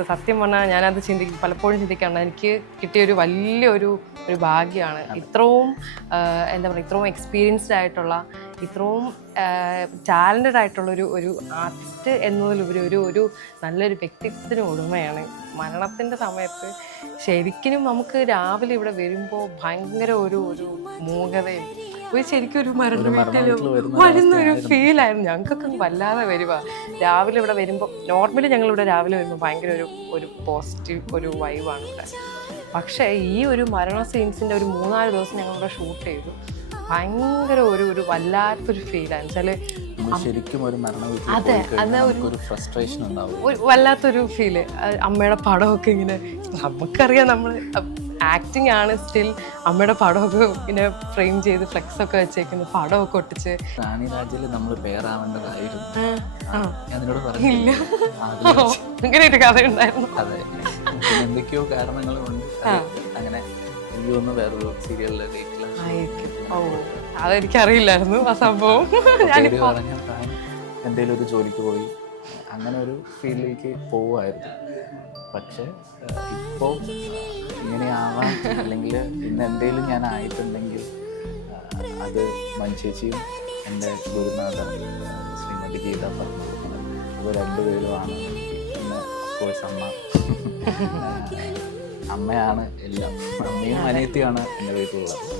സത്യം പറഞ്ഞാൽ ഞാനത് പലപ്പോഴും ചിന്തിക്കാറുണ്ട്. എനിക്ക് കിട്ടിയൊരു വലിയൊരു ഭാഗ്യമാണ്. ഇത്രയും എന്താ പറയുക, ഇത്രയും എക്സ്പീരിയൻസ്ഡ് ആയിട്ടുള്ള, ഇത്രയും ടാലൻറ്റഡ് ആയിട്ടുള്ള ഒരു ആർട്ടിസ്റ്റ് എന്നതിലുപരി ഒരു നല്ലൊരു വ്യക്തിത്വത്തിന് ഉടമയാണ്. മരണത്തിൻ്റെ സമയത്ത് ശരിക്കും നമുക്ക് രാവിലെ ഇവിടെ വരുമ്പോൾ ഭയങ്കര ഒരു മൂകതയും ശരിക്കും ഒരു മരണ വീട്ടിൽ വരുന്നൊരു ഫീലായിരുന്നു. ഞങ്ങൾക്കൊക്കെ വല്ലാതെ വരുക രാവിലെ ഇവിടെ വരുമ്പോൾ. നോർമലി ഞങ്ങളിവിടെ രാവിലെ വരുമ്പോൾ ഭയങ്കര ഒരു പോസിറ്റീവ് ഒരു വൈബാണ് ഇവിടെ. പക്ഷേ ഈ ഒരു മരണ സീൻസിൻ്റെ ഒരു 3-4 ദിവസം ഞങ്ങളിവിടെ ഷൂട്ട് ചെയ്തു. ഭയങ്കര ഒരു വല്ലാത്തൊരു ഫീലാന്ന് വെച്ചാല് അതെ, അന്ന് ഒരു വല്ലാത്തൊരു ഫീല്. അമ്മയുടെ പടമൊക്കെ ഇങ്ങനെ, നമുക്കറിയാം നമ്മൾ ആക്ടിങ് ആണ്, സ്റ്റിൽ അമ്മയുടെ പടമൊക്കെ ഇങ്ങനെ ഫ്രെയിം ചെയ്ത് ഫ്ലെക്സ് ഒക്കെ വെച്ചേക്കുന്നു, പടമൊക്കെ ഒട്ടിച്ച്. ഇല്ല, അങ്ങനെ ഒരു കഥ ഉണ്ടായിരുന്നു. എന്തൊക്കെയോ കാരണങ്ങൾ കൊണ്ട് അങ്ങനെ ഓ, അതെനിക്കറിയില്ലായിരുന്നു ആ സംഭവം. എന്തെങ്കിലും ഒരു ജോലിക്ക് പോയി അങ്ങനെ ഒരു ഫീൽഡിലേക്ക് പോവുമായിരുന്നു. പക്ഷെ ഇപ്പോൾ ഇങ്ങനെയാവാം, അല്ലെങ്കിൽ ഇന്ന് എന്തെങ്കിലും ഞാൻ ആയിട്ടുണ്ടെങ്കിൽ അത് മഞ്ചേച്ചിയും എൻ്റെ ഗുരുനാഥൻ ശ്രീമതി ഗീത പറഞ്ഞു അത് രണ്ടുപേരുമാണ്. പിന്നെ ഓഫ്കോഴ്സ് അമ്മയാണ് എല്ലാം. അമ്മയും അനിയത്തിയാണ് എൻ്റെ വീട്ടിലുള്ളത്.